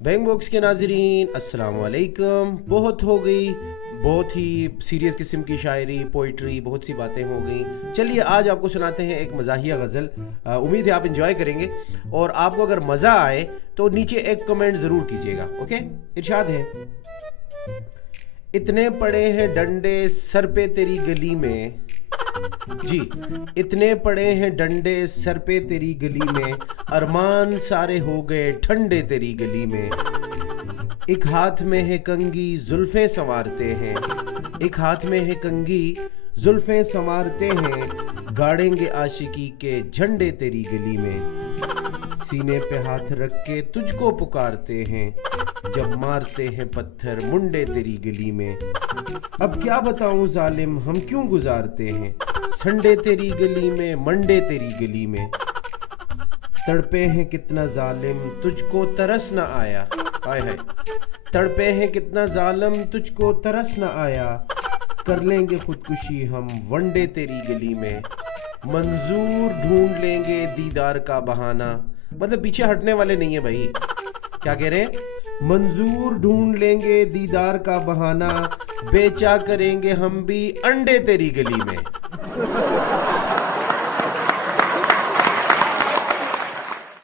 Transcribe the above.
Bang box के नाजरीन अस्सलाम वालेकुम। बहुत हो गई, बहुत ही सीरियस किस्म की शायरी, पोइट्री, बहुत सी बातें हो गई। चलिए आज आपको सुनाते हैं एक मज़ाहिया गज़ल। उम्मीद है आप इंजॉय करेंगे और आपको अगर मज़ा आए तो नीचे एक कमेंट ज़रूर कीजिएगा। ओके, इरशाद है। इतने पड़े हैं डंडे सर पे तेरी गली में, जी इतने पड़े हैं डंडे सर पे तेरी गली में, अरमान सारे हो गए ठंडे तेरी गली में। एक हाथ में है कंगी जुल्फें संवारते हैं, एक हाथ में है कंगी जुल्फें संवारते हैं, गाड़ेंगे आशिकी के झंडे तेरी गली में। सीने पे हाथ रख के तुझको पुकारते हैं, जब मारते हैं पत्थर मुंडे तेरी गली में। अब क्या बताऊं जालिम हम क्यों गुजारते हैं, संडे तेरी गली में मंडे तेरी गली में। तड़पे हैं कितना जालिम तुझको तरस न आया, हाय हाय। तड़पे हैं कितना जालिम तुझको तरस न आया, कर लेंगे खुदकुशी हम वनडे तेरी गली में। मंजूर ढूंढ लेंगे दीदार का बहाना, मतलब पीछे हटने वाले नहीं है भाई। क्या कह रहे हैं? मंजूर ढूंढ लेंगे दीदार का बहाना, बेचा करेंगे हम भी अंडे तेरी गली में।